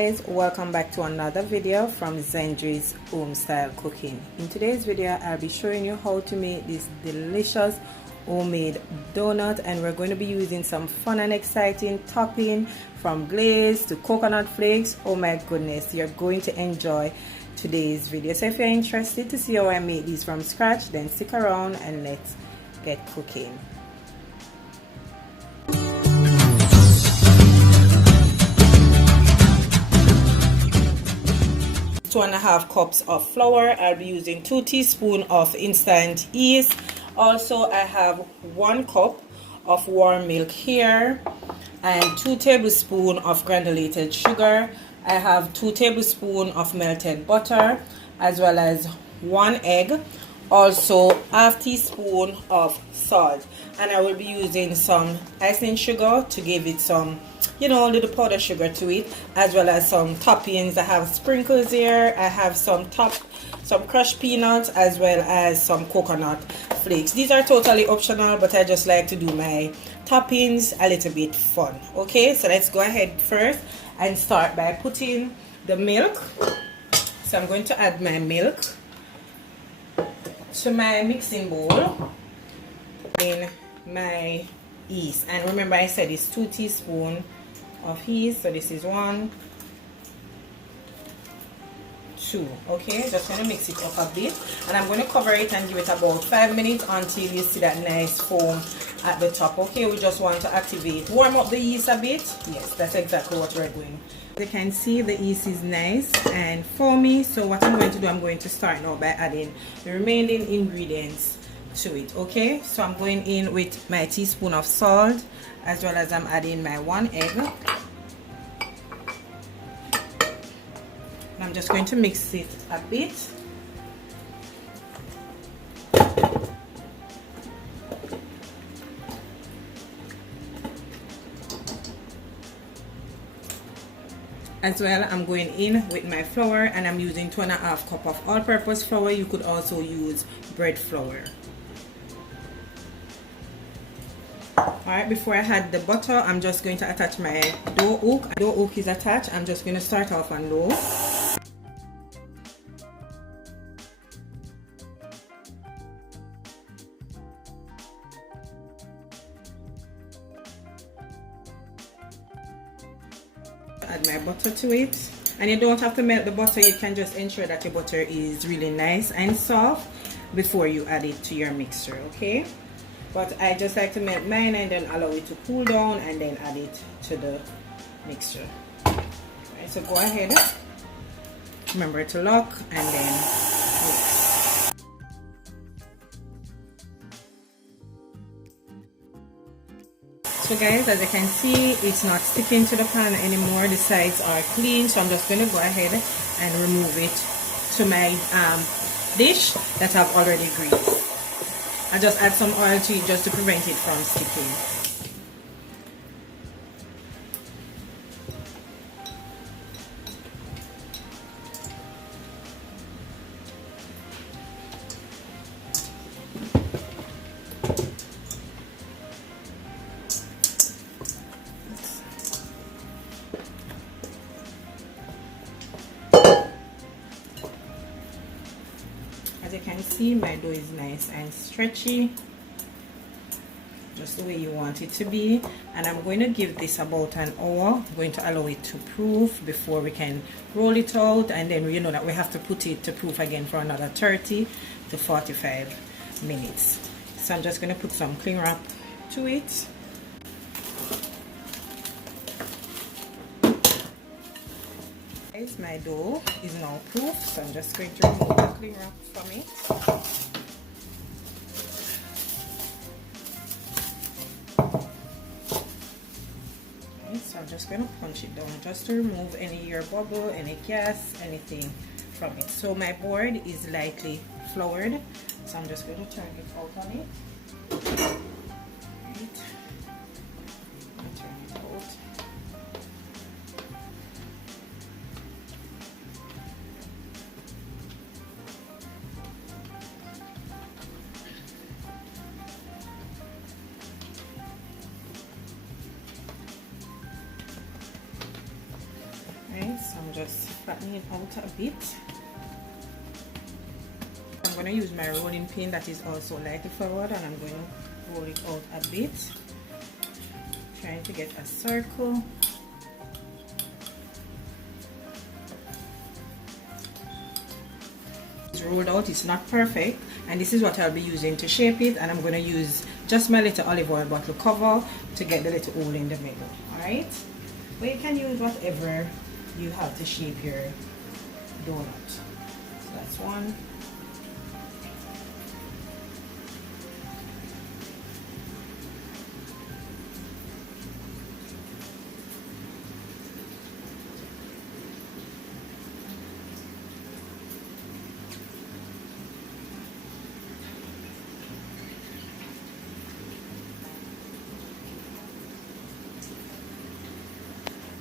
Guys, welcome back to another video from Zendri's Home Style Cooking. In today's video I'll be showing you how to make this delicious homemade donut, and we're going to be using some fun and exciting topping from glaze to coconut flakes. Oh my goodness, you're going to enjoy today's video. So if you're interested to see how I make these from scratch, then stick around and let's get cooking. 2.5 cups of flour. I'll be using 2 teaspoons of instant yeast. Also, I have 1 cup of warm milk here and 2 tablespoons of granulated sugar. I have 2 tablespoons of melted butter, as well as 1 egg. Also, ½ teaspoon of salt, and I will be using some icing sugar to give it some, little powder sugar to it, as well as some toppings. I have sprinkles here. I have some crushed peanuts, as well as some coconut flakes. These are totally optional, but I just like to do my toppings a little bit fun. Okay, so let's go ahead first and start by putting the milk. So I'm going to add my milk to my mixing bowl in my yeast, and remember I said it's 2 teaspoons of yeast, so this is 1, 2. Okay, just going to mix it up a bit, and I'm going to cover it and give it about 5 minutes until you see that nice foam at the top. Okay, we just want to warm up the yeast a bit. Yes, that's exactly what we're doing. You can see the yeast is nice and foamy, so what I'm going to do, I'm going to start now by adding the remaining ingredients to it. Okay, so I'm going in with my teaspoon of salt, as well as I'm adding my 1 egg, and I'm just going to mix it a bit. As well, I'm going in with my flour, and I'm using 2.5 cups of all-purpose flour. You could also use bread flour. Alright, before I add the butter, I'm just going to attach my dough hook. Dough hook is attached. I'm just going to start off on low. Add my butter to it, and you don't have to melt the butter. You can just ensure that your butter is really nice and soft before you add it to your mixture. Okay, but I just like to melt mine and then allow it to cool down and then add it to the mixture. Right, so go ahead, remember to lock and then mix. So guys, as you can see, it's not sticking to the pan anymore. The sides are clean, so I'm just going to go ahead and remove it to my dish that I've already greased. I just add some oil to it just to prevent it from sticking. As you can see, my dough is nice and stretchy, just the way you want it to be, and I'm going to give this about an hour. I'm going to allow it to proof before we can roll it out, and then you know that we have to put it to proof again for another 30 to 45 minutes. So I'm just going to put some cling wrap to it. My dough is now proof, so I'm just going to remove the cling wrap from it. Okay, so I'm just going to punch it down just to remove any air bubble, any gas, anything from it. So my board is lightly floured, so I'm just going to turn it out on it. Right. Turn it out. I'm just flattening it out a bit. I'm going to use my rolling pin that is also lightly forward, and I'm going to roll it out a bit, trying to get a circle. It's rolled out, it's not perfect, and this is what I'll be using to shape it, and I'm going to use just my little olive oil bottle cover to get the little hole in the middle. Alright, but you can use whatever you have to shape your donut. So that's one.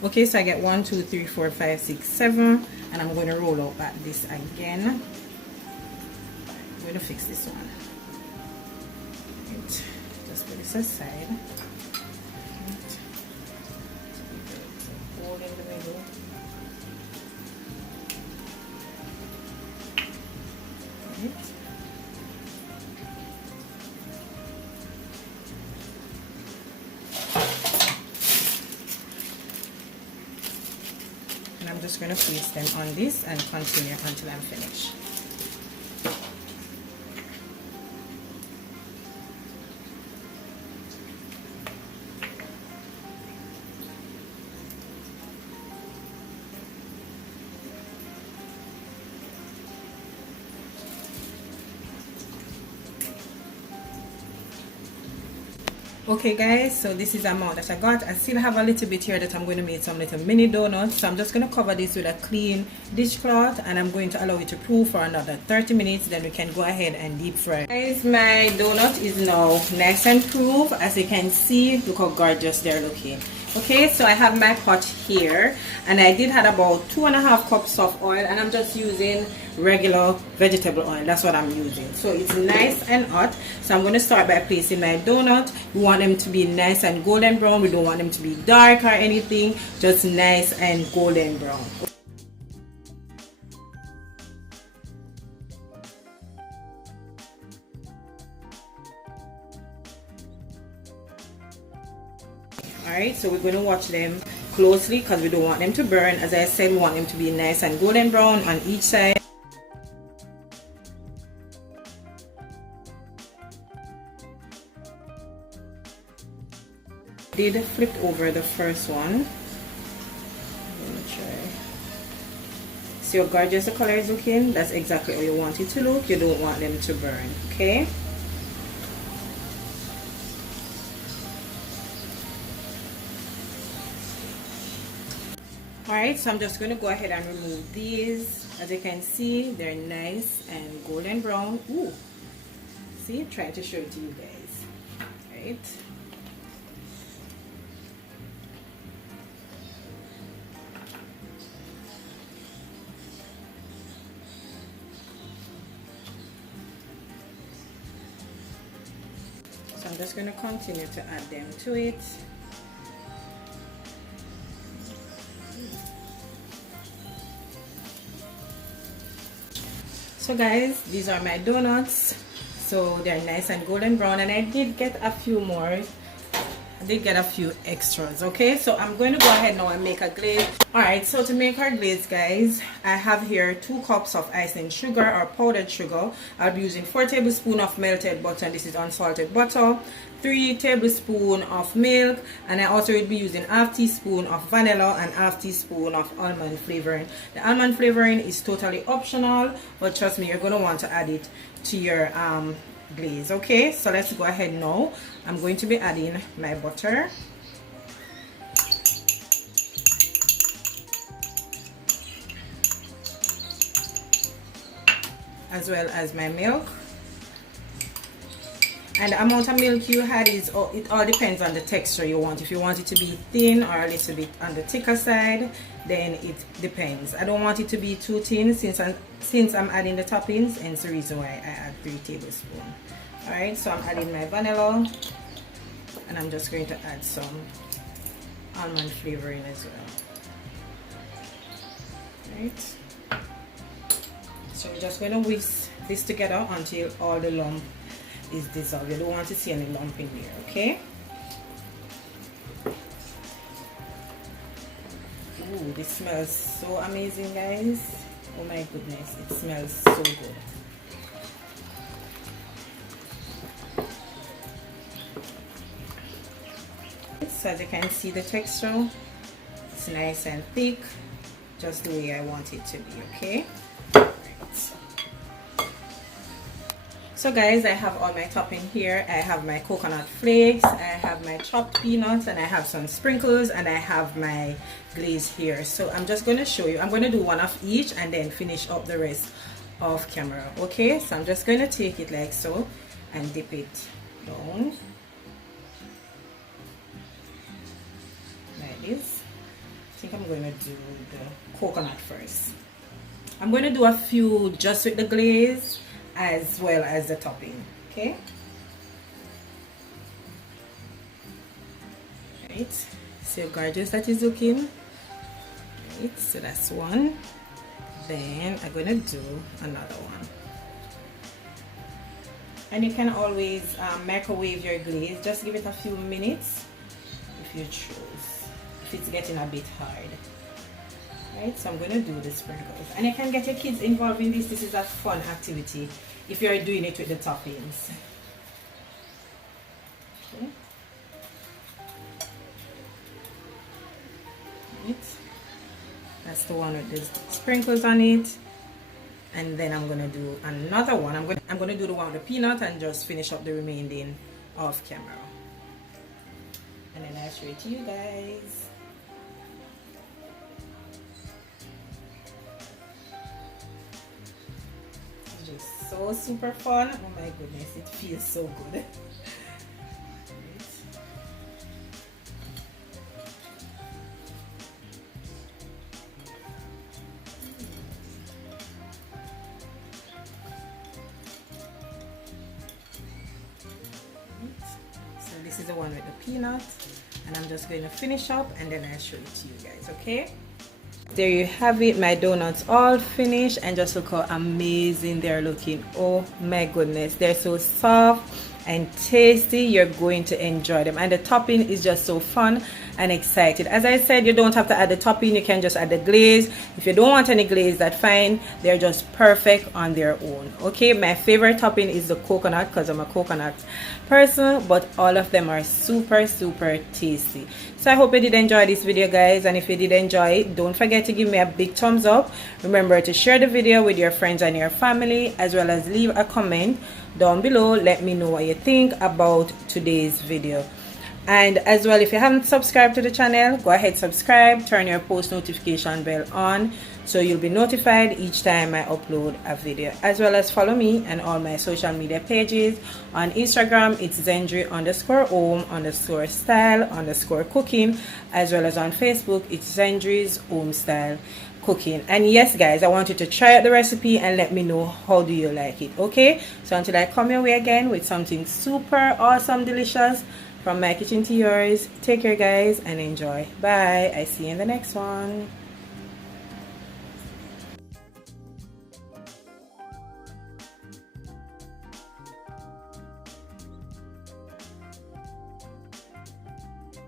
Okay, so I get 1, 2, 3, 4, 5, 6, 7, and I'm going to roll out back this again. I'm going to fix this one. Right. Just put this aside. Right. Hole in the middle. Right. I'm just going to place them on this and continue until I'm finished. Okay guys, so this is the amount that I got. I still have a little bit here that I'm going to make some little mini donuts. So I'm just going to cover this with a clean dishcloth, and I'm going to allow it to cool for another 30 minutes. Then we can go ahead and deep fry. Guys, my donut is now nice and proof. As you can see, look how gorgeous they're looking. Okay, so I have my pot here, and I did have about 2.5 cups of oil, and I'm just using regular vegetable oil. That's what I'm using. So it's nice and hot. So I'm going to start by placing my donut. We want them to be nice and golden brown. We don't want them to be dark or anything, just nice and golden brown. Alright, so we're going to watch them closely because we don't want them to burn. As I said, we want them to be nice and golden brown on each side. Did flip over the first one. I'm going to try. See how gorgeous the color is looking? That's exactly how you want it to look. You don't want them to burn, okay? Alright, so I'm just going to go ahead and remove these. As you can see, they're nice and golden brown. Ooh, see, trying to show it to you guys. Right. So I'm just going to continue to add them to it. So guys, these are my donuts. So they're nice and golden brown, and I did get a few more. I did get a few extras. Okay, so I'm going to go ahead now and make a glaze. Alright, so to make our glaze, guys, I have here 2 cups of icing sugar or powdered sugar. I'll be using 4 tablespoons of melted butter, and this is unsalted butter, 3 tablespoons of milk, and I also will be using half teaspoon of vanilla and half teaspoon of almond flavoring. The almond flavoring is totally optional, but trust me, you're going to want to add it to your glaze. Okay, so let's go ahead now. I'm going to be adding my butter, as well as my milk. And the amount of milk you had is, it all depends on the texture you want. If you want it to be thin or a little bit on the thicker side, then it depends. I don't want it to be too thin since I'm adding the toppings, and it's the reason why I add 3 tablespoons. Alright, so I'm adding my vanilla, and I'm just going to add some almond flavoring as well. Right, so we're just going to whisk this together until all the lump is dissolved. You don't want to see any lump in there, okay? Ooh, this smells so amazing, guys. Oh my goodness, it smells so good. So as you can see, the texture, it's nice and thick, just the way I want it to be, okay? So guys, I have all my topping here. I have my coconut flakes, I have my chopped peanuts, and I have some sprinkles, and I have my glaze here. So I'm just going to show you. I'm going to do one of each and then finish up the rest off camera, okay? So I'm just going to take it like so and dip it down like this. I think I'm going to do the coconut first. I'm going to do a few just with the glaze as well as the topping, okay? Right, see how gorgeous that is looking. Right, so that's one. Then I'm gonna do another one. And you can always microwave your glaze. Just give it a few minutes if you choose, if it's getting a bit hard. Right, so I'm going to do the sprinkles, and you can get your kids involved in this. This is a fun activity if you're doing it with the toppings. Okay. Right. That's the one with the sprinkles on it, and then I'm going to do another one. I'm going to do the one with the peanut and just finish up the remaining off camera, and then I'll show it to you guys. So super fun. Oh my goodness, it feels so good. So this is the one with the peanut, and I'm just going to finish up and then I'll show it to you guys, okay? There you have it, my donuts all finished, and just look how amazing they're looking. Oh my goodness, they're so soft and tasty. You're going to enjoy them, and the topping is just so fun and excited. As I said, you don't have to add the topping, you can just add the glaze. If you don't want any glaze, that's fine. They're just perfect on their own, okay? My favorite topping is the coconut because I'm a coconut person, but all of them are super tasty. So I hope you did enjoy this video, guys, and if you did enjoy it, don't forget to give me a big thumbs up. Remember to share the video with your friends and your family, as well as leave a comment down below. Let me know what you think about today's video. And as well, if you haven't subscribed to the channel, go ahead, subscribe, turn your post notification bell on so you'll be notified each time I upload a video. As well as follow me and all my social media pages. On Instagram, it's Zendry_home_style_cooking, as well as on Facebook, it's Zendry's Home Style Cooking. And yes, guys, I want you to try out the recipe and let me know how do you like it, okay? So until I come your way again with something super awesome, delicious, from my kitchen to yours, take care, guys, and enjoy. Bye. I see you in the next one.